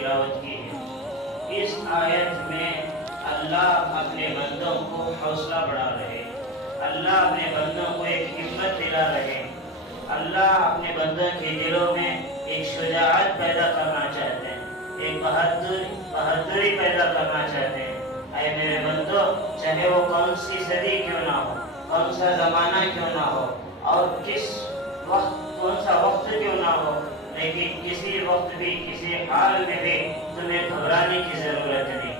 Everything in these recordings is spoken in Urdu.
تلاوت کی ہے۔ اس آیت میں اللہ اپنے بندوں کو حوصلہ بڑھا رہے، اللہ اپنے بندوں کو ایک ہمت دلا رہے، اللہ اپنے بندوں کے دلوں میں ایک شجاعت پیدا کرنا چاہتے ہیں، ایک بہادری پیدا کرنا چاہتے ہیں۔ اے میرے بندو، چاہے وہ کون سی صدی کیوں نہ ہو، کون سا زمانہ کیوں نہ ہو، اور کون سا وقت کیوں نہ ہو، لیکن کسی وقت بھی کسی حال میں بھی تمہیں گھبرانے کی ضرورت نہیں،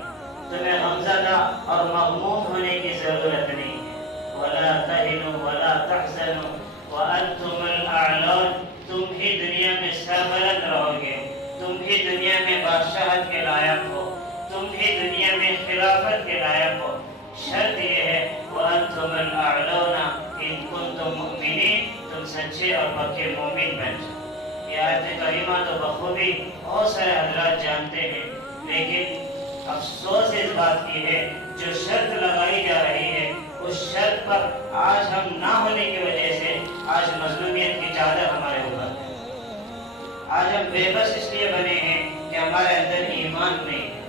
تمہیں غمزدہ اور مغموم ہونے کی ضرورت نہیں ہے۔ وَلَا تَهِنُوا وَلَا تَحْزَنُوا وَأَنْتُمُ الْأَعْلَوْنَ، تم ہی دنیا میں سربلند رہو گے، تم ہی دنیا میں بادشاہت کے لائق ہو، تم ہی دنیا میں خلافت کے لائق ہو۔ شرط یہ ہے وَأَنْتُمُ الْأَعْلَوْنَ إِن كُنتُم مُؤْمِنِينَ، تم سچے اور پکے مومن بن جاؤ۔ یہ آیت کریمہ تو بخوبی بہت سارے حضرات جانتے ہیں، لیکن افسوس اس بات کی ہے جو شرط لگائی جا رہی ہے اس شرط پر آج ہم نہ ہونے کی وجہ سے آج مظلومیت کی چادر ہمارے اوپر ہے۔ آج ہم بے بس اس لیے بنے ہیں کہ ہمارے اندر ایمان نہیں ہے،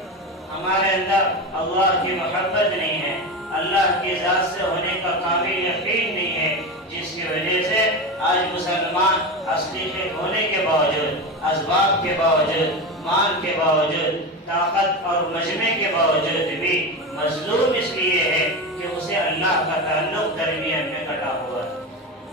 ہمارے اندر اللہ کی محبت نہیں ہے، اللہ کی ذات سے ہونے کا کامل یقین نہیں ہے، جس کی وجہ سے آج مسلمان اسلحے ہونے کے باوجود، اسباب کے باوجود، مال کے باوجود، طاقت اور مجمع کے باوجود بھی مظلوم اس لیے ہے کہ اسے اللہ کا تعلق درمیان میں کٹا ہوا ہے۔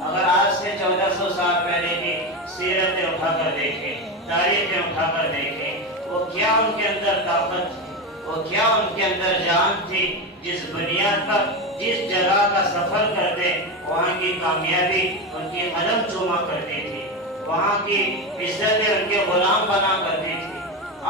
اگر آج سے 1400 سال پہلے کی سیرتیں اٹھا کر دیکھیں، تاریخیں اٹھا کر دیکھیں، وہ کیا ان کے اندر طاقت تھی، وہ کیا ان کے اندر جان تھی، جس بنیاد پر جس جگہ کا سفر کرتے وہاں کی کامیابی ان کی قدم چوما کرتی تھی، وہاں کی عزتیں ان کے غلام بنا کرتی تھی۔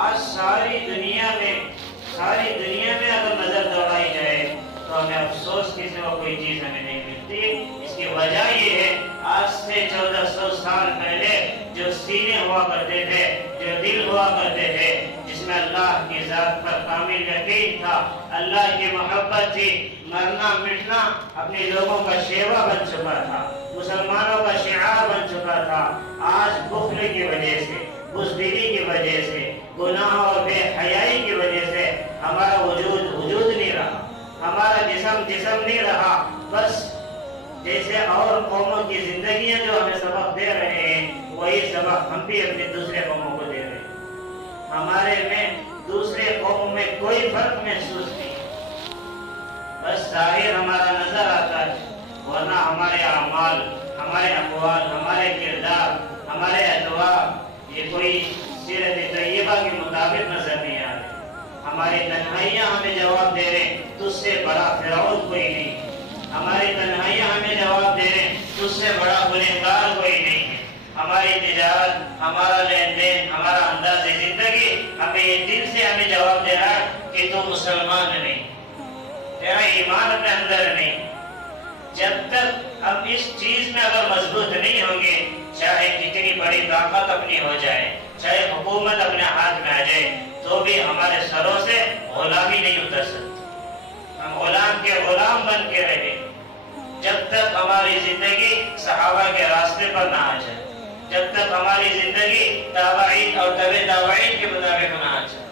آج ساری دنیا میں اگر نظر دوڑائی جائے تو ہمیں افسوس کی سوا کوئی چیز ہمیں نہیں ملتی۔ اس کی وجہ یہ ہے آج سے 1400 سال پہلے جو سینے ہوا کرتے تھے، جو دل ہوا کرتے تھے، جس میں اللہ کی ذات پر کامل یقین تھا، اللہ کی محبت تھی، مرنا مٹنا اپنے لوگوں کا شیوا بن چکا تھا، مسلمانوں کا شعار بن چکا تھا، آج بخل کی وجہ سے، بزدلی کی وجہ سے، گناہ اور بے حیائی کی وجہ سے ہمارا وجود نہیں رہا، ہمارا جسم نہیں رہا۔ بس جیسے اور قوموں کی زندگیاں جو ہمیں سبق دے رہے ہیں، وہی سبق ہم بھی اپنے دوسرے قوموں کو دے رہے ہیں۔ ہمارے میں دوسرے قوموں میں کوئی فرق محسوس نہیں، بس ظاہر ہمارا نظر آتا ہے، ورنہ ہمارے اعمال، ہمارے اقوال، ہمارے کردار، ہمارے اطوار یہ کوئی سیرت طیبہ کے مطابق نظر نہیں آ رہے۔ ہماری تنہائیاں ہمیں جواب دے رہے تجھ سے بڑا فرعون کوئی نہیں، ہماری تنہائیاں ہمیں جواب دے رہے تجھ سے بڑا گنہگار کوئی نہیں ہے۔ ہماری تجارت، ہمارا لین دین، ہمارا انداز زندگی ہمیں دل سے ہمیں جواب دے رہا ہے کہ تم مسلمان نہیں، تیرا ایمان اپنے اندر نہیں۔ جب تک ہم اس چیز میں اگر مضبوط نہیں ہوں گے، چاہے کتنی بڑی طاقت اپنی ہو جائے، چاہے حکومت اپنے ہاتھ میں آ جائے، تو بھی ہمارے سروں سے غلامی نہیں اتر سکتی، ہم غلام کے غلام بن کے رہے جب تک ہماری زندگی صحابہ کے راستے پر نہ آ جائے، جب تک ہماری زندگی تابعین اور تبع تابعین کے مطابق نہ آ جائے۔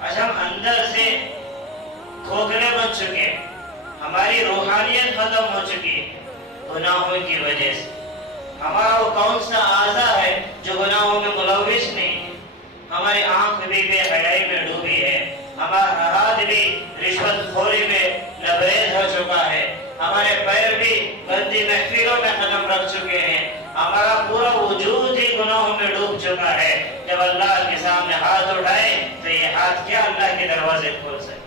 آج ہم اندر سے کھوکھلے بن چکے ہیں، ہماری روحانیت ختم ہو چکی ہے گناہوں کی وجہ سے۔ ہمارا وہ کون سا اعضا ہے جو گناہوں میں ملوث نہیں ہے؟ ہماری آنکھ بھی بے حیائی میں ڈوبی ہے، ہمارا ہاتھ بھی رشوت خوری میں لبریز ہو چکا ہے، ہمارے پیر بھی گندی محفلوں میں قدم رکھ چکے ہیں، ہمارا پورا وجود ہی گناہوں میں ڈوب چکا ہے۔ جب اللہ کے سامنے ہاتھ اٹھائے تو یہ ہاتھ کیا اللہ کے دروازے کھول سکے،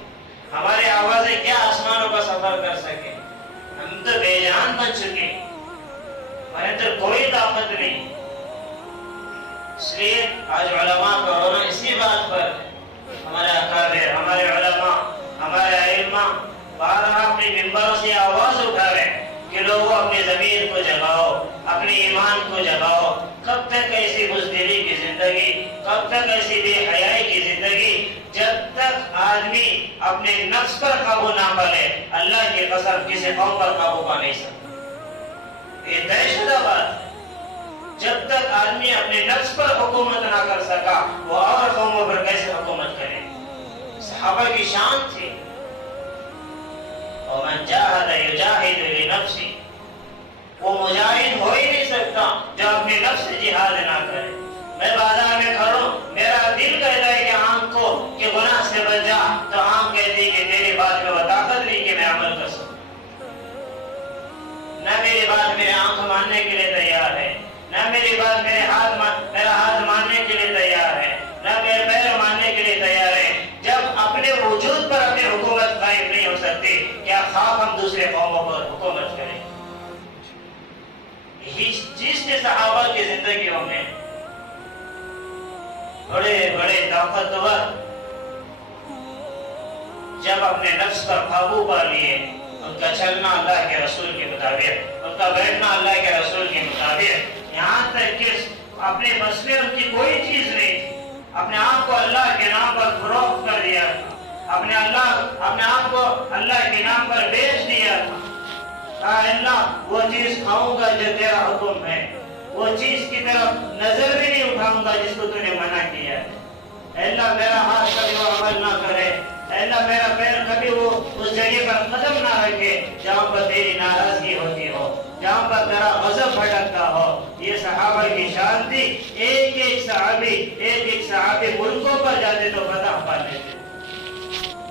ہماری آوازیں کیا آسمانوں کا سفر کر سکے؟ ہم تو بے جان بن چکے، ہمارے اندر کوئی طاقت نہیں۔ اس لیے آج علماء کا رونا اسی بات پر، ہمارے اکابر، ہمارے علماء، ہمارے ائمہ بارہا اپنے ممبروں سے آواز اٹھا رہے ہیں کہ لوگوں اپنی ضمیر کو جگاؤ، اپنے ایمان کو جگاؤ۔ کب تک ایسی بزدلی کی زندگی، کب تک ایسی بے حیائی کی زندگی؟ جب تک آدمی اپنے نفس پر قابو نہ پائے، اللہ کی قسم کسی قوم پر قابو پا نہیں سکتا۔ یہ طے شدہ بات ہے، جب تک آدمی اپنے نفس پر حکومت نہ کر سکا وہ اور قوموں پر کیسے صحابہ کی شان تھی. ومن جاہد یجاہد لنفسہ، وہ مجاہد ہو ہی نہیں سکتا جو اپنی نفس سے جہاد نہ کرے. میں بازار میں کھڑوں، میرا دل کہتا ہے کہ آنکھ کو کہ گناہ سے بچ جا، تو آنکھ کہتی کہ میری بات میں وہ طاقت نہیں کہ میں عمل کر سکوں. نہ میری بات میرے آنکھ ماننے کے لیے تیار ہے، نہ میری بات میرا ہاتھ ماننے کے لیے تیار ہے، نہ میرے پیر ماننے کے لیے تیار ہے. جب اپنے وجود پر اپنی حکومت قائم نہیں ہو سکتی، کیا خواب ہم دوسرے قوموں پر حکومت کریں؟ یہی چیز کے صحابہ کی زندگیوں میں بڑے بڑے طاقتور جب اپنے نفس پر قابو پا لیے، ان کا چلنا اللہ کے رسول کے مطابق، ان کا بیٹھنا اللہ کے رسول کے مطابق، یہاں تک کہ اپنے بس میں ان کی کوئی چیز نہیں تھی. اپنے آپ کو اللہ کے نام پر فروخت کر دیا تھا، اپنے آپ کو اللہ کے نام پر بیچ دیا تھا. کہا اللہ وہ چیز کھاؤں گا جو تیرا حکم ہے، وہ چیز کی طرف نظر بھی نہیں اٹھاؤں گا جس کو تو نے منع کیا ہے. اللہ میرا ہاتھ کبھی وہ عمل نہ کرے، اللہ میرا پیر کبھی وہ اس جگہ پر قدم نہ رکھے جہاں پر تیری ناراضگی ہوتی ہو، جہاں پر تیرا غضب بھٹکتا ہو. یہ صحابہ کی شان تھی. ایک ایک صحابی ملکوں پر جاتے تو فتح پا لیتے،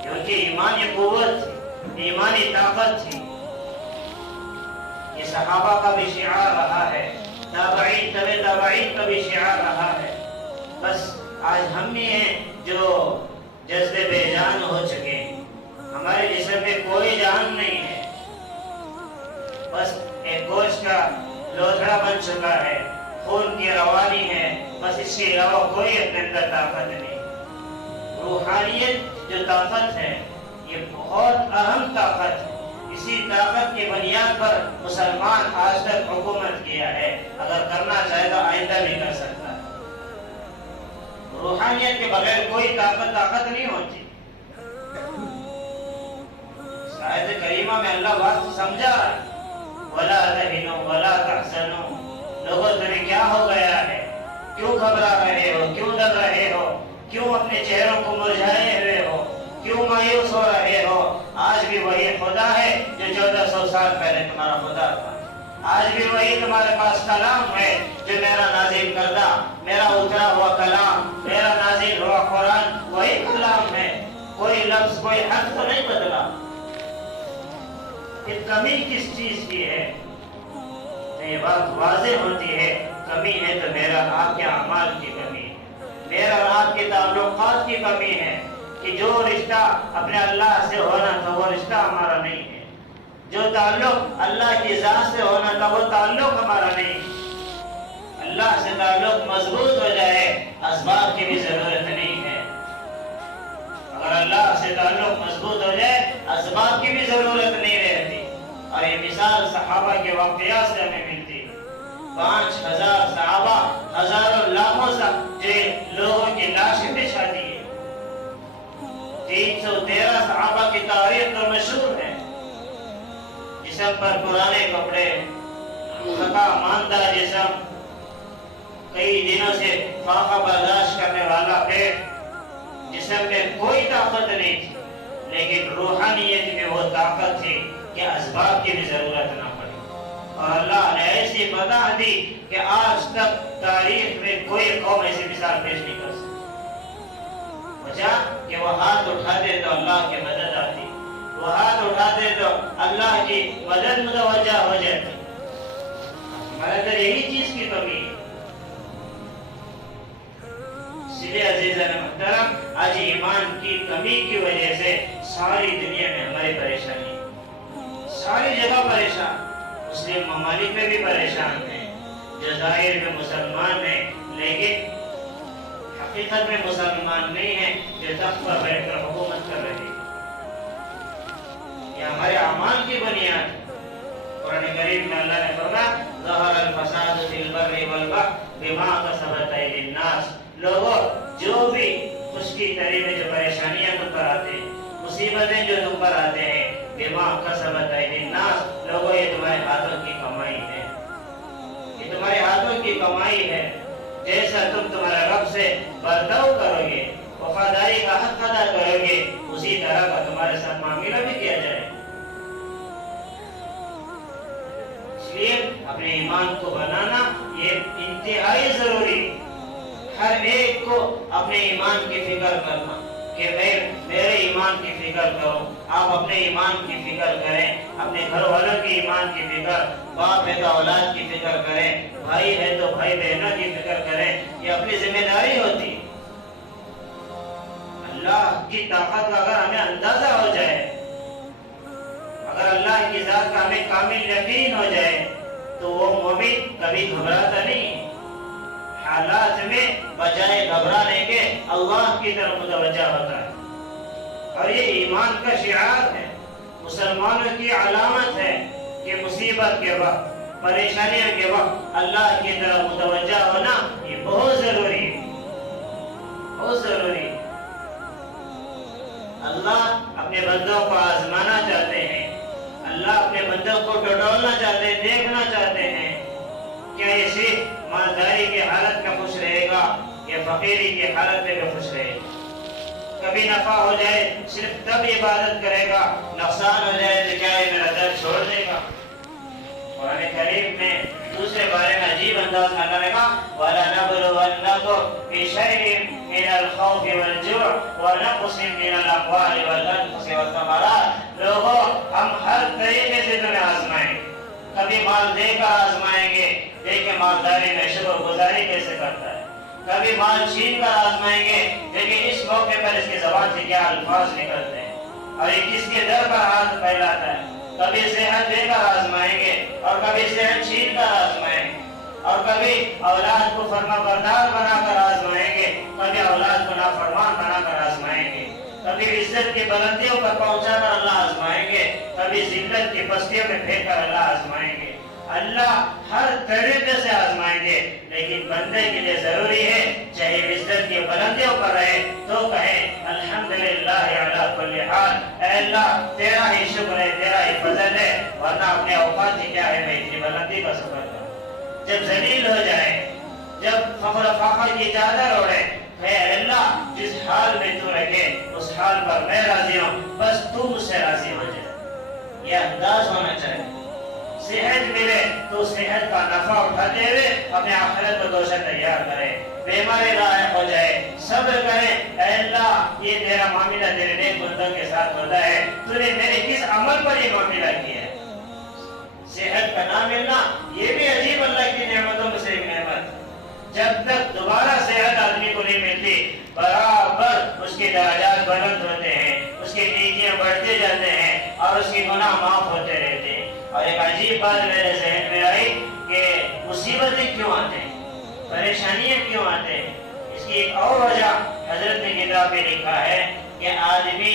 کیونکہ ایمانی قوت تھی، ایمانی طاقت تھی. یہ صحابہ کا بھی شعار رہا ہے، تابعین تابعین کا بھی شعار رہا ہے. بس آج ہم ہی ہیں جو جذبے بے جان ہو چکے ہیں، ہمارے جسم میں کوئی جان نہیں ہے، بس ایک گوشت کا لوتھڑا بن چکا ہے، خون کی روانی ہے، بس اس کے علاوہ کوئی اپنے اندر طاقت نہیں. روحانیت جو طاقت ہے یہ بہت اہم طاقت ہے. اسی طاقت کی بنیاد پر مسلمان آج تک حکومت کیا ہے، اگر کرنا چاہے تو آئندہ بھی کر سکتا ہے. روحانیت کے بغیر کوئی طاقت نہیں ہوتی. آیت کریمہ میں اللہ بات سمجھا رہا ہے، وَلَا تَهِنُوا وَلَا تَحْزَنُوا. لوگوں تمہیں کیا ہو گیا ہے؟ کیوں گھبرا رہے ہو؟ کیوں ڈر رہے ہو؟ کیوں اپنے چہروں کو مرجھائے ہوئے ہو؟ کیوں مایوس ہو رہے ہو؟ آج بھی وہی خدا ہے جو 1400 سال پہلے تمہارا خدا تھا. آج بھی وہی تمہارے پاس کلام ہے جو میرا نازل کردہ، میرا اترا ہوا کلام، میرا نازل ہوا قرآن وہی کلام ہے. کوئی لفظ کوئی حرف تو نہیں بدلا. کہ کمی کس چیز کی ہے؟ یہ بات واضح ہوتی ہے، کمی ہے تو میرا آپ کے اعمال کی کمی ہے، میرا اور آپ کے تعلقات کی کمی ہے. کہ جو رشتہ اپنے اللہ سے ہونا تھا وہ رشتہ ہمارا نہیں ہے، جو تعلق اللہ کی ذات سے ہونا تھا وہ تعلق ہمارا نہیں ہے. اللہ سے تعلق مضبوط ہو جائے، اسباب کی بھی ضرورت نہیں ہے. اگر اللہ سے تعلق مضبوط ہو جائے اسباب کی بھی ضرورت نہیں رہتی. اور یہ مثال صحابہ کے واقعات سے ہمیں ملتی. 5000 صحابہ ہزاروں لاکھوں جو لوگوں کی لاشیں بچھاتی ہے. 313 صحابہ کی تاریخ تو مشہور ہے. جسم پر پرانے کپڑے، تھکا ماندہ جسم، کئی دنوں سے فاقہ برداشت کرنے والا پیٹ، جسم میں کوئی طاقت نہیں تھی، لیکن روحانیت میں وہ طاقت تھی کہ اسباب کی بھی ضرورت نہ پڑی. اور اللہ نے ایسی فتح دی کہ آج تک تاریخ میں کوئی قوم ایسی مثال پیش نہیں کر سکتی. وجہ کہ وہ ہاتھ اٹھاتے تو اللہ کی مدد آتی، وہ ہاتھ اٹھاتے تو اللہ کی مدد متوجہ ہو جاتی. ہمارے اندر یہی چیز کی کمی ہے. اس لیے عزیزان محترم، آج ایمان کی کمی کی وجہ سے ساری دنیا میں ہماری پریشانی، ساری جگہ پریشان. مسلم ممالک میں بھی پریشان ہیں، جو ظاہر میں مسلمان ہیں لیکن حقیقت میں مسلمان نہیں ہیں، جو تخت پر بیٹھ کر حکومت کر رہے ہیں. یہ ہمارے اعمال کی بنیاد. قرآن کریم میں اللہ نے فرمایا ظہر الفساد فی البر والبحر بما کسبت ایدی الناس. لوگوں جو بھی خشکی تری میں جو پریشانیاں تم پر آتے ہیں، مصیبتیں جو تم پر آتے ہیں، بما کسبت ایدی الناس، لوگوں یہ تمہارے ہاتھوں کی کمائی ہے، یہ تمہارے ہاتھوں کی کمائی ہے. جیسا تم تمہارے رب سے برتاؤ کرو گے، وفاداری کا حق ادا کرو گے، اسی طرح کا تمہارے ساتھ معاملہ بھی کیا جائے. اس لیے اپنے ایمان کو بنانا یہ انتہائی ضروری. ہر ایک کو اپنے ایمان کی فکر کرنا کہ میرے ایمان کی فکر کرو. آپ اپنے ایمان کی فکر کریں, اپنے گھر والوں کی ایمان کی فکر, باپ ہے تو اولاد کی فکر کریں, بھائی ہے تو بھائی بہنوں کی فکر کریں. یہ اپنی ذمہ داری ہوتی. اللہ کی طاقت کا اگر ہمیں اندازہ ہو جائے, اگر اللہ کی ذات کا ہمیں کامل یقین ہو جائے, تو وہ مومن کبھی گھبراتا نہیں. حالات میں بجائے گھبرانے کے اللہ کی طرف متوجہ ہوتا ہے. اور یہ ایمان کا شعار ہے, مسلمانوں کی علامت ہے کہ مصیبت کے وقت, پریشانیوں کے وقت اللہ کی طرف متوجہ ہونا یہ بہت ضروری ہے, بہت ضروری ہے. اللہ اپنے بندوں کو آزمانا چاہتے ہیں, اللہ اپنے بندوں کو ٹٹولنا چاہتے ہیں, دیکھنا چاہتے ہیں کیا یہ صرف مالداری کی حالت میں خوش رہے گا یا فقیری کی حالت میں بھی خوش رہے گا. کبھی نفع ہو جائے صرف تب عبادت کرے گا, نقصان ہو جائے تو کیا یہ میرا در چھوڑ دے گا. قرآن کریم میں دوسرے بارے میں عجیب انداز میں اللہ نے کہا وَلَنَبْلُوَنَّكُمْ بِشَيْءٍ مِنَ الْخَوْفِ وَالْجُوعِ وَنَقْصٍ مِنَ الْأَمْوَالِ وَالْأَنفُسِ وَالثَّمَرَاتِ. لوگوں ہم ہر طریقے سے تمہیں آزمائیں گے. کبھی مال دے کر آزمائیں گے, دیکھیں مالداری میں شکر گزاری کیسے کرتا ہے. کبھی مال چھین کر آزمائیں گے, دیکھیں اس موقع پر اس کی زبان سے کیا الفاظ نکلتے ہیں اور یہ کس کے در پر ہاتھ پھیلاتا ہے. کبھی صحت دے کر آزمائیں گے اور کبھی صحت چھین کر آزمائیں گے, اور کبھی اولاد کو فرما بردار بنا کر آزمائیں گے, کبھی اولاد کو نافرمان بنا کر آزمائیں گے. کبھی عزت کی بلندیوں پر پہنچا کر اللہ آزمائیں گے, کبھی ذلت کی پستیوں میں پھینک کر اللہ آزمائیں گے. اللہ ہر طریقے سے آزمائیں گے, لیکن بندے کے لیے ضروری ہے چاہے عزت کی بلندیوں پر رہے تو کہے الحمدللہ علی کل حال, اے اللہ تیرا ہی شکر ہے, تیرا ہی فضل ہے, ورنہ اپنے اوقات ہی کیا ہے میں اتنی بلندی کا شکر کروں. جب ذلیل ہو جائے, جب فخر و فخر کی چادر اوڑھے, اے اللہ جس حال میں تو رکھے اس حال پر میں راضی ہوں, بس تو مجھ سے راضی ہو جائے. یہ انداز ہونا چاہیے. صحت ملے تو صحت کا نفع اٹھاتے ہوئے اپنے آخرت کو دوشہ تیار کرے. بیماری لاحق ہو جائے صبر کرے, اے اللہ یہ تیرا معاملہ تیرے نیک بندوں کے ساتھ ہوتا ہے, تو نے میرے کس عمل پر یہ معاملہ کیا ہے. صحت کا نہ ملنا یہ بھی عجیب اللہ کی نعمتوں میں سے ایک نعمت. جب تک دوبارہ صحت آدمی کو نہیں ملتی برابر اس کے درجات بلند ہوتے ہیں, اس کی نیکیاں بڑھتے جاتے ہیں اور اس کی گناہ معاف ہوتے رہتے ہیں. اور ایک عجیب بات میرے ذہن میں آئی کہ مصیبتیں کیوں آتے ہیں, پریشانیاں کیوں آتے ہیں. اس کی ایک اور وجہ حضرت نے کتاب میں لکھا ہے کہ آدمی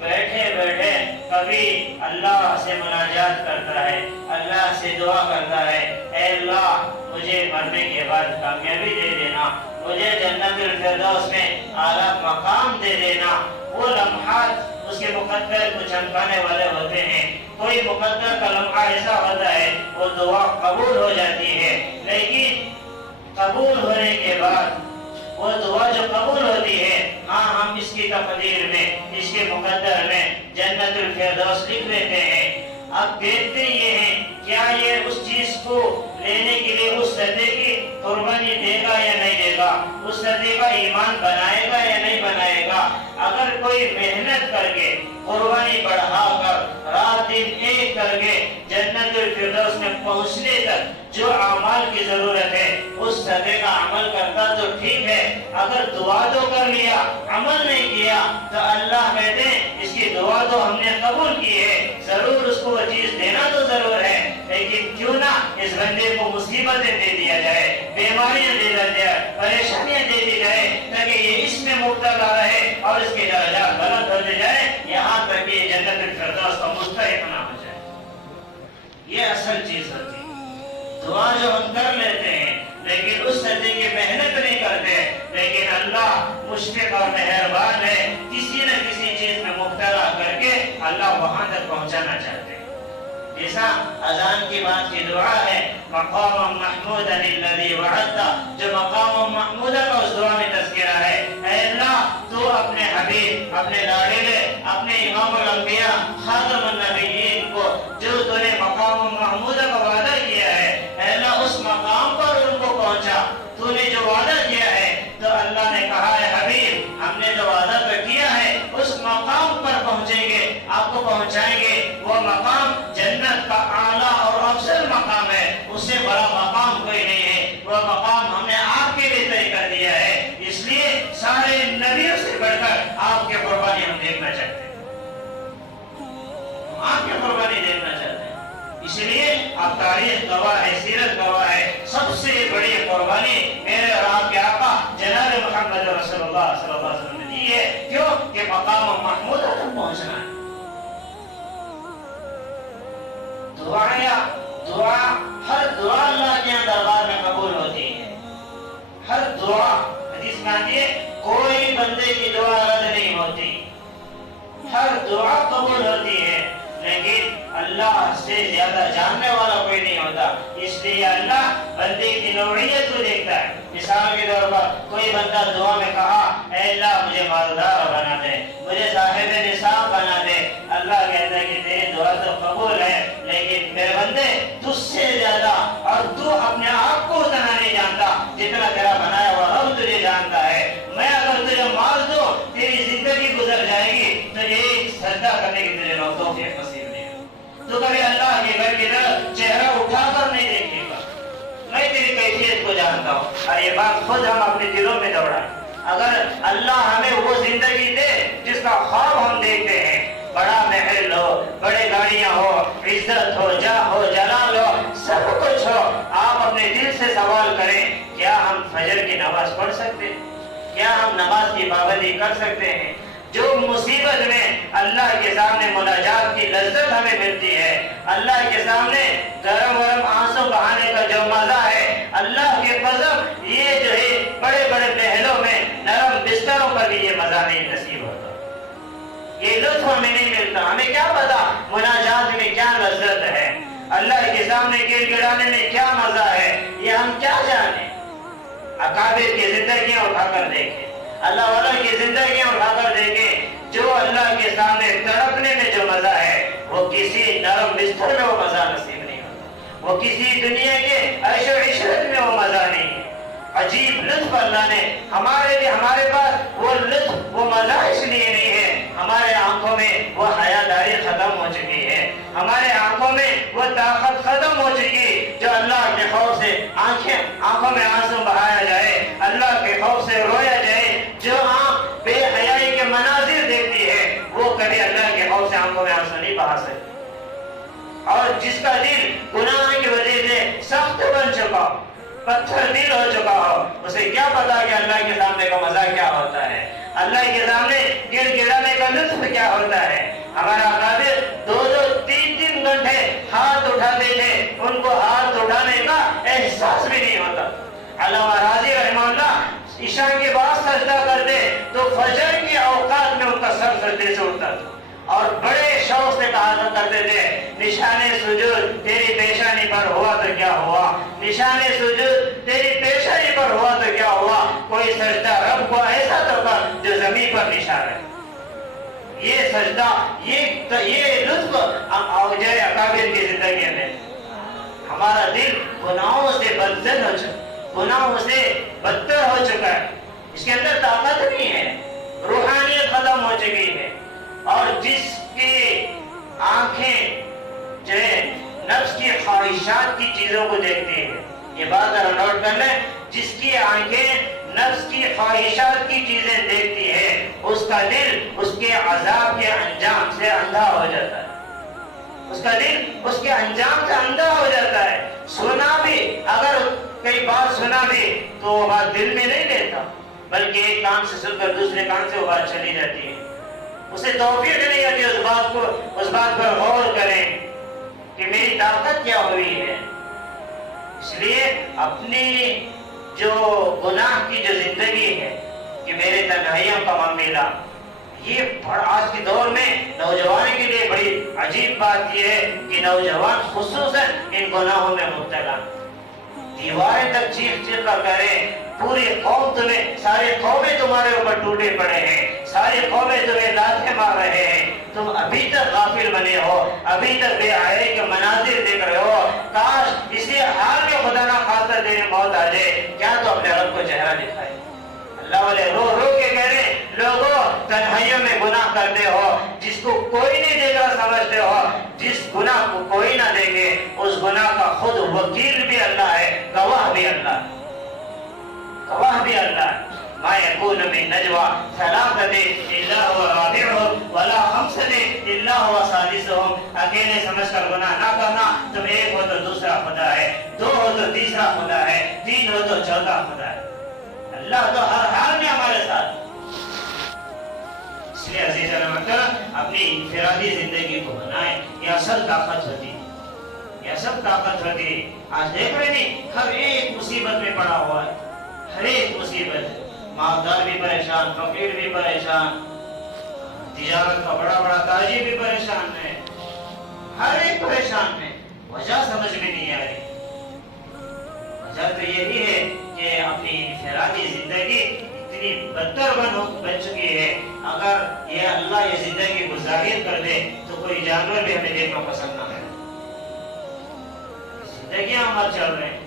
بیٹھے بیٹھے کبھی اللہ سے مناجات کرتا ہے, اللہ سے دعا کرتا ہے, اے اللہ مجھے مرنے کے بعد کامیابی دے دینا, مجھے جنت الفردوس میں اعلیٰ مقام دے دینا. وہ لمحات اس کے مقدر کو چمکانے والے ہوتے ہیں. کوئی مقدر کا لمحہ ایسا ہوتا ہے وہ دعا قبول ہو جاتی ہے, لیکن قبول ہونے کے بعد وہ دعا جو قبول ہوتی ہے, ہاں ہم اس کی تقدیر میں, اس کے مقدر میں جنت الفردوس لکھ لیتے ہیں. اب دیکھتے یہ ہیں کیا یہ اس چیز کو لینے کے لیے اس سدے کی قربانی دے گا یا نہیں دے گا, اس سدے کا ایمان بنائے گا یا نہیں بنائے گا. اگر کوئی محنت کر کے قربانی بڑھا کر رات دن ایک کر کے جنت الفردوس میں پہنچنے تک جو اعمال کی ضرورت ہے اس سدے کا عمل کرتا تو ٹھیک ہے, اگر دعا تو کر لیا عمل نہیں کیا تو اللہ کہتے ہیں اس کی دعا تو ہم نے قبول کی ہے, ضرور اس کو وہ چیز دینا تو ضرور ہے, لیکن کیوں نہ اس بندے کو مصیبتیں دے دیا جائے, بیماریاں دے دیا جائے, پریشانیاں دے دی جائے, تاکہ یہ اس میں مبتلا رہے اور اس کے درجات بلند ہوتے جائے, یہاں تک کہ جنت الفردوس کا مستحق نہ ہو جائے. یہ اصل چیز ہوتی ہے. دعا جو ہم کر لیتے ہیں لیکن اس سجدے کی محنت نہیں کرتے, لیکن اللہ مشفق اور مہربان ہے, کسی نہ کسی چیز میں مبتلا کر کے اللہ وہاں تک پہنچانا چاہتے ہیں. جیسا اذان کی بات کی دعا ہے مقام محمودا الذی وعدتا, جو مقام محمودہ کا اس دعا میں تذکرہ ہے, اے اللہ تو اپنے حبیب, اپنے لاڈلے, خاتم النبیین کو جو تو نے مقام محمودہ کا وعدہ کیا ہے، اے اللہ اس مقام پر ان کو پہنچا، تو نے جو وعدہ کیا ہے، تو اللہ نے کہا ہے حبیب ہم نے جو وعدہ تو کیا ہے اس مقام پر پہنچیں گے، آپ کو پہنچائیں گے۔ وہ مقام جنت کا اعلیٰ اور افضل مقام ہے، اس سے بڑا مقام کوئی نہیں ہے، وہ مقام ہم نے آپ کے لیے طے کر دیا ہے، اس لیے سارے نبیوں سے بڑھ کر آپ کی قربانی ہم دیکھنا چاہتے ہیں، آپ کی قربانی دیکھنا چاہتے ہیں۔ اس لیے اب تاریخ گواہ ہے، سیرت گواہ ہے، سب سے بڑی قربانی میرے اور آپ کے آقا جناب محمد رسول اللہ صلی اللہ علیہ وسلم نے دی ہے۔ کیوں کہ مقام محمودہ تک پہنچنا ہے۔ دعا ہر دعا اللہ کے دربار میں قبول ہوتی ہے، ہر دعا، حدیث میں آتی ہے کوئی بندے کی دعا رد نہیں ہوتی، ہر دعا قبول ہوتی ہے، لیکن اللہ سے زیادہ جاننے والا کوئی نہیں ہوتا، اس لیے اللہ بندے کی نوعیت کو دیکھتا ہے۔ مثال کے طور پر کوئی بندہ دعا میں کہا اے اللہ مجھے مالدار بنا دے، مجھے صاحب نصاب بنا دے، اللہ کہتا ہے کہ تیری دعا تو قبول ہے، لیکن میرے بندے تجھ سے زیادہ اور تو اپنے آپ کو اتنا نہیں جانتا جتنا تیرا بنایا ہوا رب تجھے جانتا ہے۔ میں اگر تجھے مال دوں تیری زندگی گزر جائے گی، تو یہ سجدہ کرنے کی تجھے توفیق نصیب نہیں ہے، تو کبھی اللہ کے گھر کی طرف چہرہ اٹھا کر نہیں دیکھے گا۔ میں تیری کیفیت کو جانتا ہوں، اور یہ بات خود ہم اپنے دلوں میں دوڑائیں۔ اگر اللہ ہمیں وہ زندگی دے جس کا خواب ہم دیکھتے ہیں، بڑا محل ہو، بڑے گاڑیاں ہو، عزت ہو، جاہ ہو، جلال ہو، سب کچھ ہو، آپ اپنے دل سے سوال کریں کیا ہم فجر کی نماز پڑھ سکتے ہیں؟ کیا ہم نماز کی پابندی کر سکتے ہیں؟ جو مصیبت میں اللہ کے سامنے مناجات کی لذت ہمیں ملتی ہے، اللہ کے سامنے گرم گرم آنسو بہانے کا جو مزہ ہے، اللہ کے قسم یہ جو ہے بڑے بڑے محلوں میں نرم بستروں پر بھی یہ مزہ نہیں نصیب ہوتا، یہ لطف ہمیں نہیں ملتا۔ ہمیں کیا پتا مناجات میں کیا لذت ہے، اللہ کے سامنے گڑ گڑانے میں کیا مزہ ہے، یہ ہم کیا جانے۔ اکابر کی زندگیاں اٹھا کر دیکھیں، اللہ والوں کی زندگیاں اٹھا کر دیکھیں، جو اللہ کے سامنے تڑپنے میں جو مزہ ہے وہ کسی نرم بستر میں وہ مزہ نصیب نہیں ہوتا، وہ کسی دنیا کے عیش و عشرت میں وہ مزہ نہیں ہے۔ عجیب لطف اللہ نے ہمارے لیے، ہمارے پاس وہ لطف وہ مزہ اس لیے نہیں ہے، ہمارے آنکھوں میں وہ حیاداری ختم ہو چکی ہے، ہمارے آنکھوں میں وہ طاقت ختم ہو چکی جو اللہ کے خوف سے آنکھوں میں آنسو بہایا جائے، اللہ کے خوف سے رویا جائے۔ جو آنکھ بے حیائی کے مناظر دیکھتی ہے وہ کبھی اللہ کے خوف سے آنکھوں میں آنسو نہیں بہا سکتی، اور جس کا دل گناہ کی وجہ سے سخت بن چکا، پتھر دل ہو چکا ہو، اسے کیا پتا کہ اللہ کے سامنے کا مزہ کیا ہوتا ہے، اللہ کے سامنے گڑ گڑانے کا لطف کیا ہوتا ہے۔ ہمارا قادر 2-3 گھنٹے ہاتھ اٹھاتے تھے، ان کو ہاتھ اٹھانے کا احساس بھی نہیں ہوتا۔ علامہ راضی رحمہ اللہ عشاء کے بعد سجدہ کرتے تو فجر کے اوقات میں ان کا سر سجدے سے اٹھتا تھا، اور بڑے شوق سے کہا کرتے تھے نشان سجود تیری پیشانی پر ہوا تو کیا ہوا، نشان سجود تیری پیشانی پر ہوا تو کیا ہوا، کوئی سجدہ رب کو ایسا تو کر جو زمین پر نشان ہے۔ یہ سجدہ یہ لطف اوجائے اکابر کی زندگی میں۔ ہمارا دل گناہوں سے بدزن ہو چکا، گناہوں سے بدتر ہو چکا ہے، اس کے اندر طاقت نہیں ہے، روحانیت ختم ہو چکی ہے، اور جس کی آنکھیں جو ہے نفس کی خواہشات کی چیزوں کو دیکھتی ہے، یہ بات ذرا نوٹ کر لیں، جس کی آنکھیں نفس کی خواہشات کی چیزیں دیکھتی ہے اس کا دل اس کے عذاب کے انجام سے اندھا ہو جاتا ہے، اس کا دل اس کے انجام سے اندھا ہو جاتا ہے۔ سنا بھی، اگر کئی بات سنا بھی تو وہ بات دل میں نہیں لیتا، بلکہ ایک کان سے سن کر دوسرے کان سے وہ بات چلی جاتی ہے، اسے توفیق نہیں ہوتی اس بات پر غور کریں کہ میری طاقت کیا ہوئی ہے۔ اس لیے اپنی جو گناہ کی جو زندگی ہے کہ میرے تنہائیوں کا معاملہ، یہ آج کے دور میں نوجوان کے لیے بڑی عجیب بات یہ ہے کہ نوجوان خصوصاً ان گناہوں میں مبتلا، دیواریں تک چیخ چیخ کر کریں پوری قوم تمہیں، سارے قومیں تمہارے اوپر ٹوٹے پڑے ہیں، ساری قومیں تمہیں لاتیں مار رہے ہیں، تم ابھی تک غافل بنے ہو، ابھی تک بے حیائی کے مناظر دیکھ رہے ہو۔ کاش اسی حال میں خدا نہ خواستہ تیری موت آ جائے، کیا تو اپنے رب کو چہرہ دکھائے؟ اللہ والے رو رو کے کہہ رہے لوگوں تنہائیوں میں گناہ کرتے ہو، جس کو کوئی نہیں دیکھ رہا سمجھتے ہو، جس گناہ کو کوئی نہ دیکھے اس گناہ کا خود وکیل بھی اللہ ہے، گواہ بھی اللہ ہے، گواہ بھی اللہ ہے۔ ما يكون من نجوى ثلاثة إلا هو رابعهم ولا خمسة إلا هو سادسهم۔ اکیلے سمجھ کر گناہ نہ کرنا، تم ایک ہو تو دوسرا خدا ہے، دو ہو تو تیسرا خدا ہے، تین ہو تو چوتھا خدا ہے۔ اللہ تو ہر حال میں ہمارے ساتھ۔ اس لیے عزیز محترم اپنی انفرادی زندگی کو بنائیں، یہ اصل طاقت ہوتی ہے، یہ سب طاقت ہوتی ہے۔ آج دیکھ رہے نہیں ہر ایک مصیبت میں پڑا ہوا ہے، ہر ایک مصیبت، مالدار بھی پریشان، فقیر بھی پریشان، تجارت کا بڑا بڑا تاجر بھی پریشان ہے، ہر ایک پریشان ہے۔ وجہ سمجھ میں نہیں آ رہی۔ وجہ تو یہی ہے کہ اپنی انفرادی زندگی اتنی بدتر بن چکی ہے۔ اگر یہ اللہ یہ زندگی کو ظاہر کر دے تو کوئی جانور بھی ہمیں دیکھنا پسند نہ کرے۔ زندگیاں ہمارے چل رہے ہیں،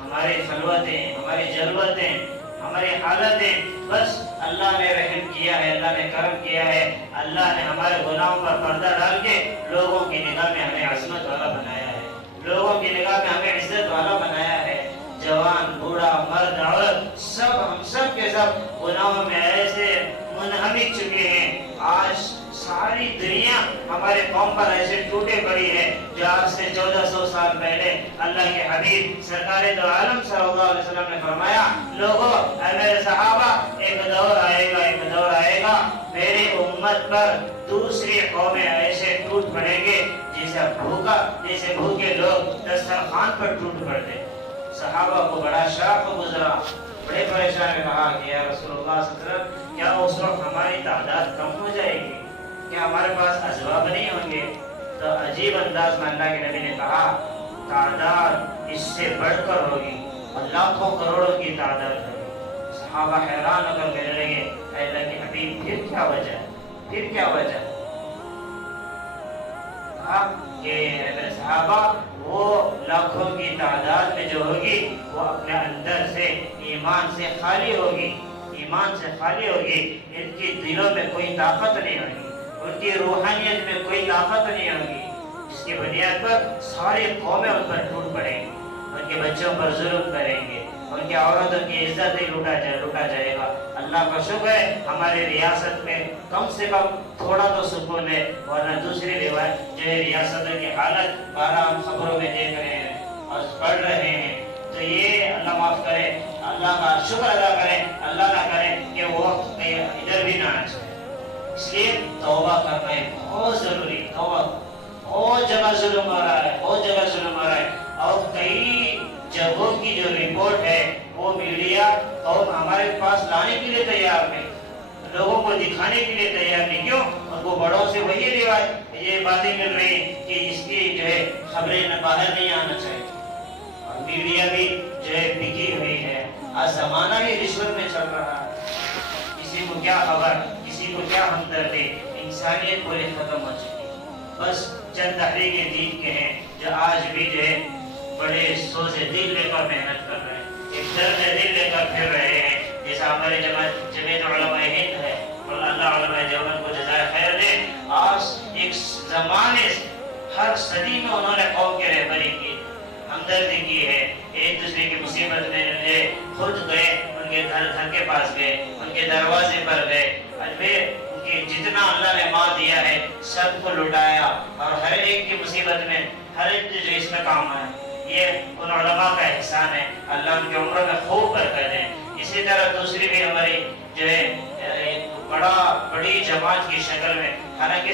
ہماری خلوتیں، ہماری جلوتیں، ہماری حالتیں، بس اللہ نے رحم کیا ہے، اللہ نے کرم کیا ہے، اللہ نے ہمارے گناہوں پر پردہ ڈال کے لوگوں کی نگاہ میں ہمیں عظمت والا بنایا ہے، لوگوں کی نگاہ میں ہمیں عزت والا بنایا ہے۔ جوان، بوڑھا، مرد، عورت، سب ہم سب کے سب گناہوں میں ایسے منہمک چکے ہیں۔ آج ساری دنیا ہمارے قوم پر ایسے ٹوٹے پڑی ہے جو آج سے 1400 سال پہلے اللہ کے حبیب سرکار دو عالم صلی اللہ علیہ وسلم نے فرمایا، لوگوں اے میرے صحابہ، ایک دور آئے گا، ایک دور آئے گا، میری امت پر دوسری قومیں ایسے ٹوٹ پڑیں گے جیسے بھوکے لوگ دسترخوان پر ٹوٹ پڑتے۔ صحابہ کو بڑا شاق گزرا، بڑے پریشان میں کہا کہ یا رسول اللہ صلی اللہ علیہ وسلم، کیا اس وقت ہماری تعداد کم ہو جائے گی؟ کیا ہمارے پاس اسباب نہیں ہوں گے؟ تو عجیب انداز میں اللہ کے نبی نے کہا، تعداد اس سے بڑھ کر ہوگی اور لاکھوں کروڑوں کی تعداد ہوگی۔ صحابہ حیران ہو کر کہنے لگے، اے اللہ کے حبیب پھر کیا وجہ ہے؟ پھر کیا وجہ ہے؟ کہا کہ اے میرے صحابہ، وہ لاکھوں کی تعداد میں جو ہوگی وہ اپنے اندر سے ایمان سے خالی ہوگی، ایمان سے خالی ہوگی، ان کی دلوں میں کوئی طاقت نہیں ہوگی، ان کی روحانیت میں کوئی طاقت نہیں ہوگی، جس کی بنیاد پر ساری قومیں ان پر ٹوٹ پڑیں گی، ان کے بچوں پر ظلم کریں گے، ان کی عورتوں کی عزت لوٹا جائے گا۔ اللہ کا شکر ہے ہماری ریاست میں کم سے کم تھوڑا تو سکون ہے، ورنہ دوسری روایت جو ہے ریاستوں کی حالت بارہ ہم خبروں میں دیکھ رہے ہیں اور پڑھ رہے ہیں۔ تو یہ اللہ معاف کرے، اللہ کا شکر ادا کریں، اللہ نہ کرے کہ وہ ادھر بھی نہ آ جائے۔ اس لیے توبہ کرنا ہے بہت ضروری، توبہ بہت جگہ ظلم ہو رہا ہے، بہت جگہ ظلم ہو رہا ہے، اور کئی جگہوں کی جو رپورٹ ہے وہ میڈیا اور ہمارے پاس لانے کے لیے تیار نہیں، لوگوں کو دکھانے کے لیے تیار نہیں۔ کیوں؟ ان کو بڑوں سے وہی روایت یہ باتیں مل رہی ہیں کہ اس کی جو ہے خبریں باہر نہیں آنا چاہیے، اور میڈیا بھی جو ہے بکی ہوئی ہے۔ آج زمانہ ہی رشوت میں چل رہا ہے، کسی کو کیا خبر، کسی کو کیا ہمدردی، انسانیت پوری ختم ہو چکی ہے۔ بس چند تحریک دین کے ہیں جو آج بھی جو ہے بڑے سوز دل لے کر محنت کر رہے ہیں، ایک درد دل لے کر پھر رہے ہیں، جیسا ہماری جمعیت علماء ہند ہے، اور اللہ علماء دیوبند کو جزائے خیر دے۔ آج ایک زمانے سے ہر صدی میں انہوں نے قوم کی رہبری کی، ہمدردی کی ہے، ایک دوسرے کی مصیبت میں خود گئے، ان کے گھر کے پاس گئے، ان کے دروازے پر گئے، کہ جتنا اللہ نے مال دیا ہے سب کو لٹایا، اور ہر ایک کی مصیبت میں ہر ایک جو اس میں کام آیا۔ یہ ان علماء کا احسان ہے، اللہ ان کی عمروں میں خوب برکت ہے۔ اسی طرح دوسری بھی ہماری جو ہے بڑی جماعت کی شکل میں، حالانکہ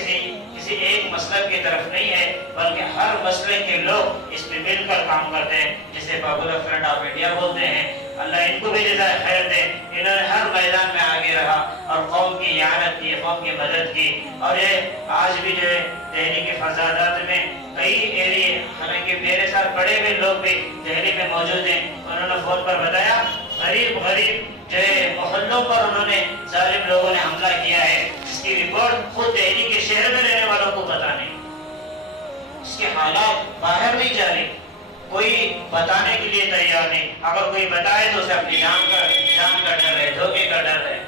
کسی ایک مسلک کی طرف نہیں ہے بلکہ ہر مسلک کے لوگ اس میں مل کر کام کرتے ہیں، جسے پاپولر فرنٹ آف انڈیا بولتے ہیں۔ اللہ ان کو بھی جزائے خیر دے، انہوں نے ہر میدان میں آگے رہا اور قوم کی اعانت کی، قوم کی مدد کی، اور یہ آج بھی جو ہے دہلی کے فضادات میں کئی ایریے، حالانکہ میرے ساتھ بڑے ہوئے لوگ بھی دہلی میں موجود ہیں، انہوں نے فون پر بتایا غریب جو ہے محلوں پر انہوں نے ظالم لوگوں نے حملہ کیا رپورٹ خود دہلی کے شہر میں رہنے والوں کو پتا نہیں، اس کے حالات باہر نہیں جا رہے، کوئی بتانے کے لیے تیار نہیں، اگر کوئی بتائے تو اسے اپنی جان کا ڈر ہے، دھوکے کا ڈر ہے۔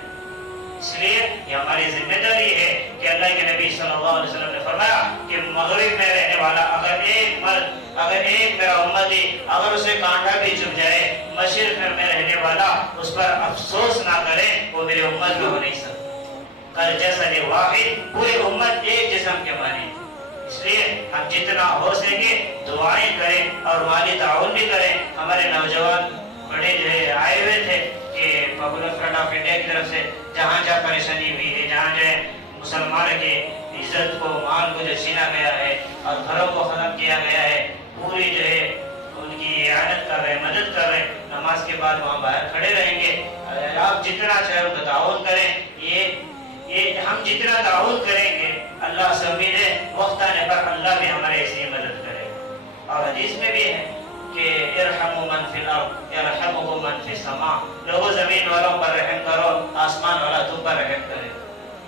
اس لیے یہ ہماری ذمہ داری ہے کہ اللہ کے نبی صلی اللہ علیہ وسلم نے فرمایا کہ مغرب میں رہنے والا اگر ایک مرد، اگر ایک میرا امتی اگر اسے کانٹا بھی چبھ جائے، مشرق میں رہنے والا اس پر افسوس نہ کرے، وہ میری امت میں ہو نہیں سکتا۔ کل جسد واحد، پورے امت ایک جسم کے مانے، اس لیے ہم جتنا ہو سکے دعائیں کریں اور مالی تعاون بھی کریں۔ ہمارے نوجوان بڑے جو ہے آئے ہوئے تھے کہ پاپولر فرنٹ آف انڈیا کی طرف سے جہاں جہاں پریشانی ہوئی ہے، جہاں جو ہے مسلمان کی عزت کو، مال کو جو چھینا گیا ہے اور گھروں کو ختم کیا گیا ہے، پوری جو ہے ان کی اعانت کر رہے ہیں، مدد کر رہے ہیں۔ نماز کے بعد وہاں باہر کھڑے رہیں گے، آپ جتنا چاہے ان کا تعاون کریں۔ یہ ہم جتنا تعاون کریں گے اللہ سے امید ہے وقت آنے پر اللہ بھی ہمارے اس لیے مدد کرے گا۔ اور حدیث میں بھی ہے کہ ارحموا من فی الارض یرحمکم من فی السماء، لوگوں زمین والوں پر رحم کرو، آسمان والا تم پر رحم کرے۔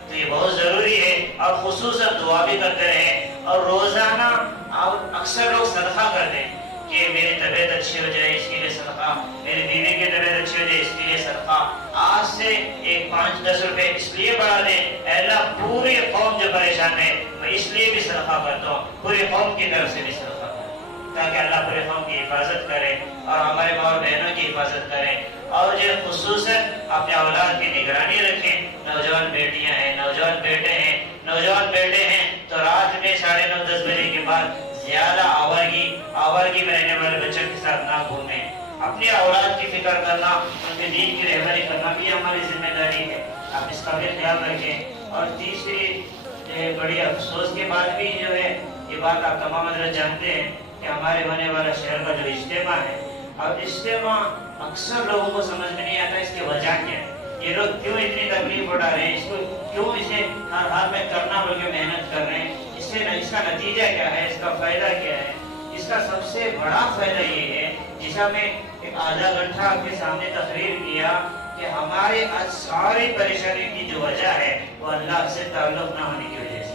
تو یہ بہت ضروری ہے، اور خصوصاً دعا بھی کرتے رہیں، اور روزانہ اکثر لوگ صدقہ کرتے ہیں کہ میری طبیعت اچھی ہو جائے اس کے لیے صدقہ، میری بیوی کی طبیعت اچھی ہو جائے اس کے لیے صدقہ۔ آج سے ایک 5-10 روپے اس لیے بڑھا دیں، اے اللہ پوری قوم جو پریشان ہے میں اس لیے بھی صدقہ کرتا ہوں، پوری قوم کی طرف سے بھی صدقہ کریں، تاکہ اللہ پوری قوم کی حفاظت کرے اور ہمارے ماں اور بہنوں کی حفاظت کرے۔ اور جو خصوصاً اپنے اولاد کی نگرانی رکھیں۔ نوجوان بیٹیاں ہیں، نوجوان بیٹے ہیں، نوجوان بیٹے ہیں تو رات میں 9:30-10 بجے کے بعد زیادہ آوارگی میں رہنے والے بچوں کے ساتھ نہ گھومیں۔ اپنے اولاد کی فکر کرنا، ان کے دین کی رہبری کرنا بھی ہماری ذمہ داری ہے، آپ اس کا بھی خیال رکھیں۔ اور تیسری بڑی افسوس کے بعد بھی جو ہے یہ بات آپ تمام حضرت جانتے ہیں کہ ہمارے ہونے والا شہر کا جو اجتماع ہے، اور اجتماع اکثر لوگوں کو سمجھ میں نہیں آتا اس کی وجہ کیا ہے، یہ لوگ کیوں اتنی تکلیف اٹھا رہے ہیں، اس کو کیوں اسے ہر حال میں کرنا بلکہ محنت کر رہے ہیں، اس کا نتیجہ کیا ہے، اس کا فائدہ کیا ہے۔ اس کا سب سے بڑا فائدہ یہ ہے، جسا میں ایک آدھا گھنٹہ آپ کے سامنے تقریر کیا کہ ہمارے آج ساری پریشانی کی جو وجہ ہے وہ اللہ سے تعلق نہ ہونے کی وجہ سے،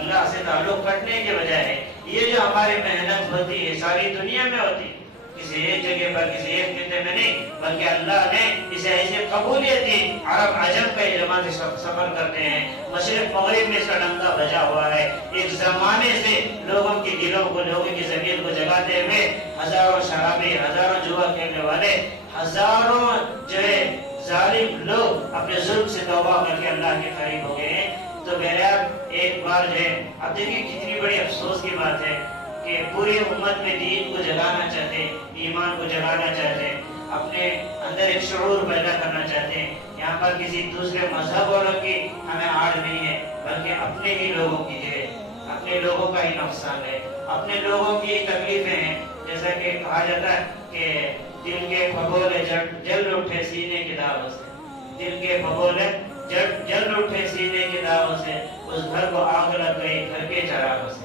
اللہ سے تعلق کٹنے کی وجہ ہے۔ یہ جو ہماری محنت ہوتی ہے ساری دنیا میں ہوتی ہے، کسی ایک جگہ پر کسی ایک خطے میں نہیں، بلکہ اللہ نے اسے ایسے قبولیت دی۔ عرب عجم کا علماء سے سفر کرتے ہیں، مشرق مغرب میں اس کا ڈنکا بجا ہوا ہے، ایک زمانے سے لوگوں کے دلوں کو، لوگوں کی ضمیر کو جگاتے ہوئے ہزاروں شرابی، ہزاروں جوا کھیلنے والے، ہزاروں جو ہے ظالم لوگ اپنے ظلم سے توبہ کر کے اللہ کے قریب ہو گئے ہیں۔ تو بہرحال ایک بار جو ہے اب دیکھیں کتنی بڑی افسوس کی بات ہے کہ پوری امت میں دین کو جگانا چاہتے ہیں، ایمان کو جگانا چاہتے ہیں، اپنے اندر ایک شعور پیدا کرنا چاہتے ہیں۔ یہاں پر کسی دوسرے مذہب والوں کی ہمیں آڑ نہیں ہے، بلکہ اپنے ہی لوگوں کی ہے، اپنے لوگوں کا ہی نقصان ہے، اپنے لوگوں کی تکلیفیں ہیں۔ جیسا کہ کہا جاتا ہے کہ دل کے پھگولے جل اٹھے سینے کے داغوں سے، دل کے پھگولے جل اٹھے سینے کے داغوں سے، اس گھر کو آگ لگ گئی گھر کے چراغوں سے۔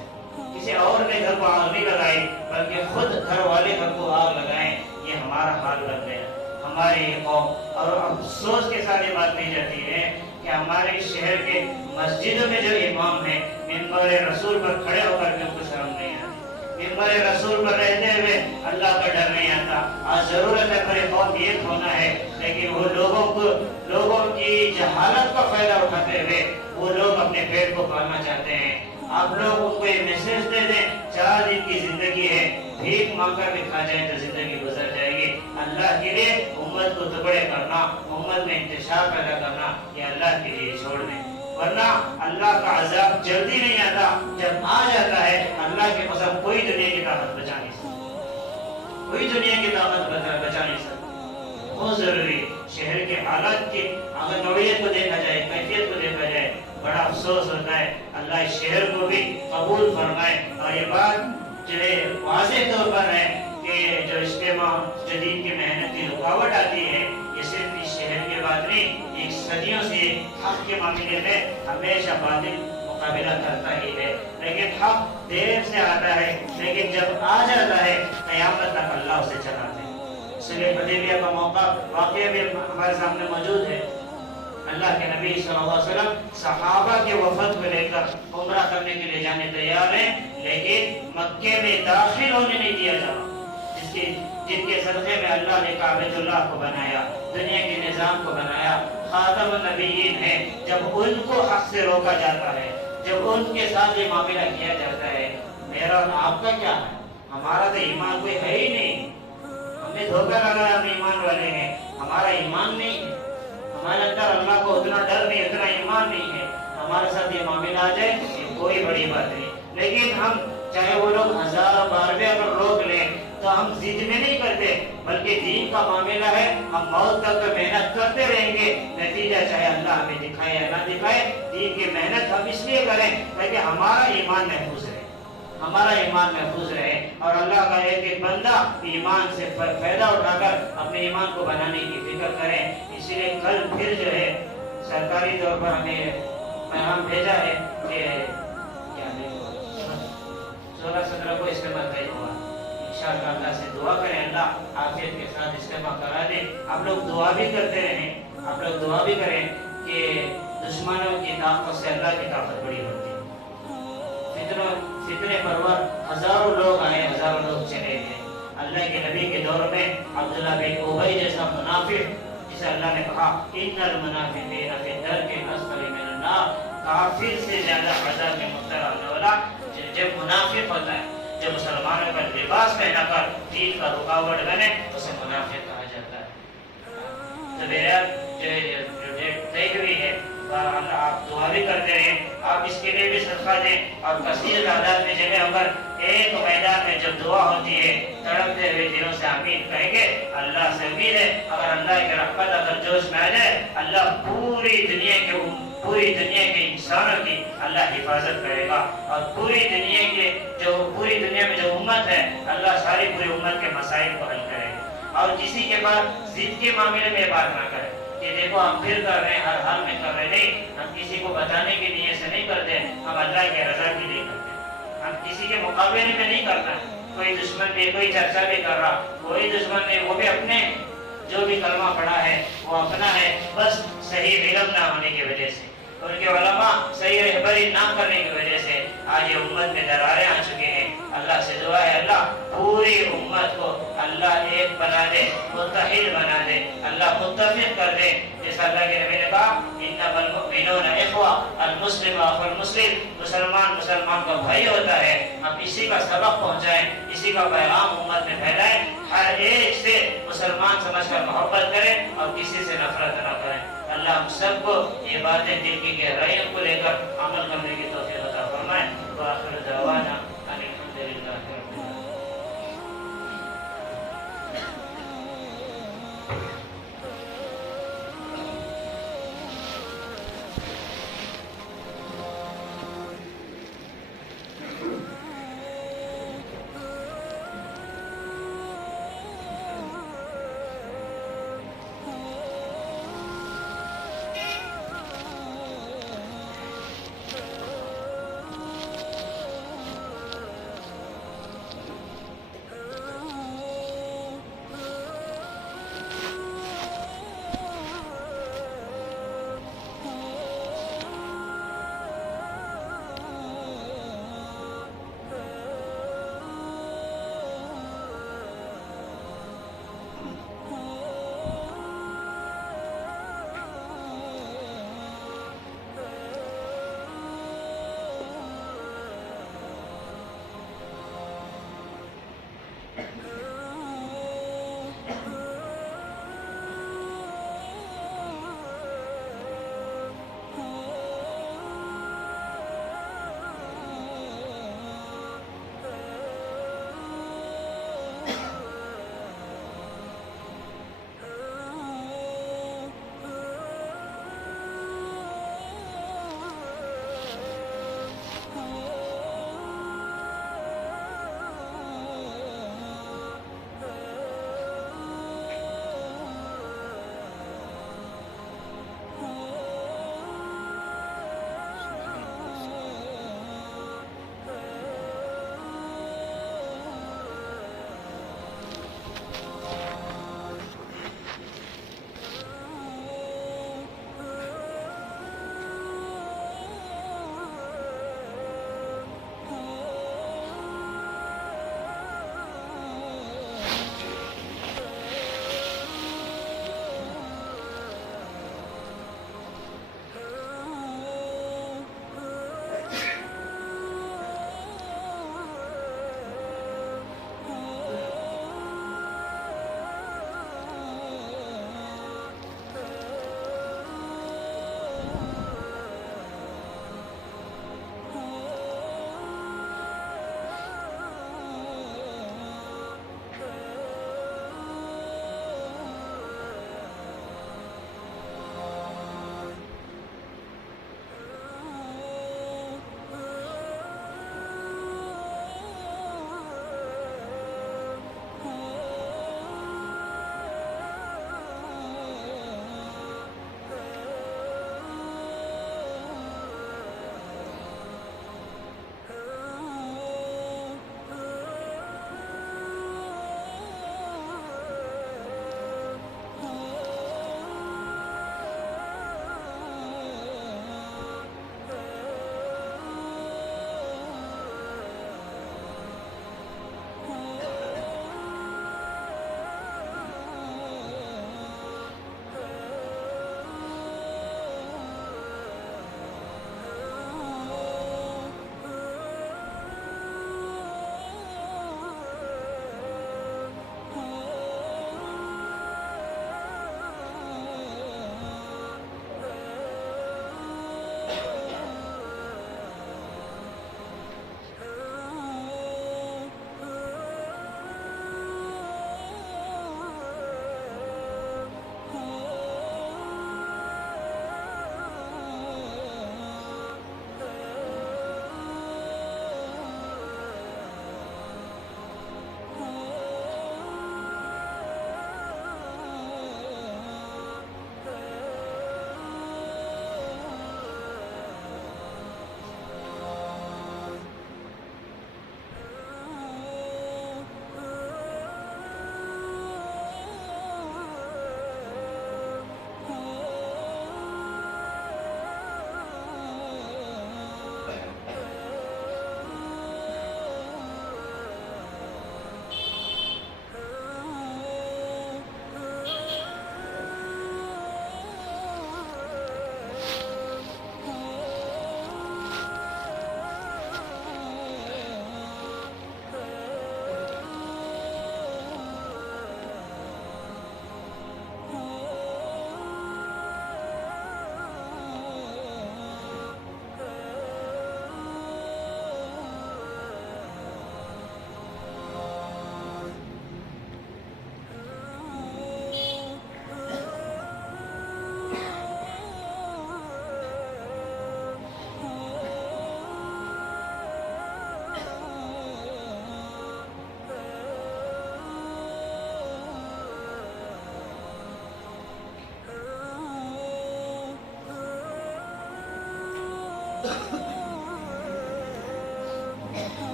کسی اور نے گھر کو آگ نہیں لگائی بلکہ خود گھر والے گھر کو آگ لگائیں، یہ ہمارا حال بن گیا ہماری قوم۔ اور افسوس کے ساتھ یہ بات کہی جاتی ہے کہ ہمارے شہر کے مسجدوں میں جو امام ہیں منبر رسول پر کھڑے ہو کر کے ان کو شرم نہیں آتی، منبر رسول پر رہتے ہوئے اللہ کا ڈر نہیں آتا۔ آج ضرورت ہے پورے قوم ایک ہونا ہے، لیکن وہ لوگوں کی جہالت کا فائدہ اٹھاتے ہوئے وہ لوگ اپنے پیٹ کو پالنا چاہتے ہیں۔ آپ لوگ ان کو یہ میسج دے دیں 4 دن کی زندگی ہے، بھیک مانگ کر بھی کھا جائے تو زندگی گزر جائے گی۔ اللہ کے لیے امت کو ٹکڑے کرنا، امت میں انتشار پیدا کرنا، یہ اللہ کے لیے چھوڑ دیں، ورنہ اللہ کا عذاب جلدی نہیں آتا، جب آ جاتا ہے اللہ کے قسم کوئی دنیا کی طاقت بچا نہیں سکتی، کوئی دنیا کی طاقت بچا نہیں سکتی۔ بہت ضروری ہے شہر کے حالات کی اگر نوعیت کو دیکھا جائے، کیفیت کو دیکھا جائے، بڑا افسوس ہوتا ہے۔ اللہ اس شہر کو بھی قبول فرمائے۔ اور یہ بات جو ہے واضح طور پر ہے کہ جو اجتماع جدید کی محنت کی رکاوٹ آتی ہے، یہ صرف اس شہر کے بعد نہیں، ایک صدیوں سے حق کے معاملے میں ہمیشہ باطل مقابلہ کرتا ہی ہے، لیکن حق دیر سے آتا ہے، لیکن جب آ جاتا ہے قیامت تک اللہ اسے چلاتے ہیں۔ صلح حدیبیہ کا موقع واقعہ بھی ہمارے سامنے موجود ہے۔ اللہ کے نبی صلی اللہ علیہ وسلم صحابہ کے وفد کو لے کر عمرہ کرنے کے لیے جانے تیار ہیں، لیکن مکے میں داخل ہونے نہیں دیا جاتا، جن کے صدقے میں اللہ نے کعبۃ اللہ کو بنایا، دنیا کے نظام کو بنایا، خاتم النبیین ہے، جب ان کو حق سے روکا جاتا ہے، جب ان کے ساتھ یہ معاملہ کیا جاتا ہے، میرا اور آپ کا کیا ہے؟ ہمارا تو ایمان کوئی ہے ہی نہیں، ہم نے دھوکہ لگایا ہم ایمان والے ہیں، ہمارا ایمان نہیں ہے، ہمارے اندر اللہ کو اتنا ڈر نہیں، اتنا ایمان نہیں ہے، ہمارے ساتھ یہ معاملہ آ جائے یہ کوئی بڑی بات نہیں، لیکن ہم چاہے وہ لوگ 1000 بار بھی اگر روک لیں تو ہم ضد میں نہیں کرتے، بلکہ دین کا معاملہ ہے، ہم موت تک محنت کرتے رہیں گے، نتیجہ چاہے اللہ ہمیں دکھائے یا نہ دکھائے، دین کی محنت ہم اس لیے کریں تاکہ ہمارا ایمان محفوظ رہے، ہمارا ایمان محفوظ رہے، اور اللہ کا ایک ایک بندہ ایمان سے فائدہ اٹھا کر اپنے ایمان کو بنانے کی فکر کریں۔ اسی لیے کل پھر جو ہے سرکاری طور پر ہمیں پیغام بھیجا ہے کہ 16-17 کو اجتماع طے ہوا، انشاءاللہ اللہ سے دعا کریں اللہ عافیت کے ساتھ اجتماع کرا دیں۔ آپ لوگ دعا بھی کرتے رہیں، آپ لوگ دعا بھی کریں کہ دشمنوں کی طاقت سے اللہ کی طاقت بڑی ہوتی ہے، فتنے پرور ہزاروں لوگ آئے، ہزاروں لوگ چلے گئے۔ اللہ کے نبی کے دور میں عبداللہ بن ابی جیسا منافق، جسے اللہ نے کہا ان المنافقین فی الدرک الاسفل من النار، کافر سے زیادہ عذاب میں مبتلا ہونے والا جب منافق ہوتا ہے، جب مسلمانوں کا لباس پہنا کر دین کا رکاوٹ بنے اسے منافق کہا جاتا ہے۔ تو بہرحال جو ڈیٹ طے ہوئی ہے آپ دعا بھی کرتے رہیں، آپ اس کے لیے بھی صدقہ دیں، اور کثیر تعداد میں جمع ہو کر ایک میدان میں جب دعا ہوتی ہے تڑپتے ہوئے دلوں سے آمین کہیں گے۔ اللہ سے امید ہے اگر اللہ کی رحمت اگر جوش میں آ جائے، اللہ پوری دنیا کے انسانوں کی اللہ حفاظت کرے گا، اور پوری دنیا میں جو امت ہے اللہ ساری پوری امت کے مسائل کو حل کرے گا، اور کسی کے پاس ضد کے معاملے میں بات نہ کرے کہ دیکھو ہم پھر کر رہے ہیں، ہر حال میں کر رہے نہیں، ہم کسی کو بتانے کی نیت سے نہیں کرتے، ہم اللہ کی رضا کی نہیں کرتے، ہم کسی کے مقابلے میں نہیں کرنا ہے۔ کوئی دشمن بھی کوئی چرچا بھی کر رہا، کوئی دشمن نہیں، وہ بھی اپنے جو بھی کلمہ پڑھا ہے وہ اپنا ہے، بس صحیح علم نہ ہونے کی وجہ سے، ان کے علماء صحیح رہبری نہ کرنے کی وجہ سے آج یہ امت میں دراریں آ چکے ہیں۔ اللہ سے دعا ہے اللہ پوری امت کو اللہ ایک بنا دے، متحد بنا دے، اللہ متفق کر دے، جیسا اللہ کے نبی نے کہا انما المؤمنون اخوہ، المسلم اخو المسلم، مسلمان کا بھائی ہوتا ہے۔ ہم اسی کا سبق پہنچائیں، اسی کا پیغام امت میں پھیلائیں، ہر ایک سے مسلمان سمجھ کر محبت کریں اور کسی سے نفرت نہ کریں۔ اللہ ہم سب کو یہ باتیں دل کی گہرائیوں کو لے کر عمل کرنے کی توفیق عطا فرمائے۔ وآخر دعوانا ان الحمد للہ رب العالمین۔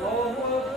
لوگوں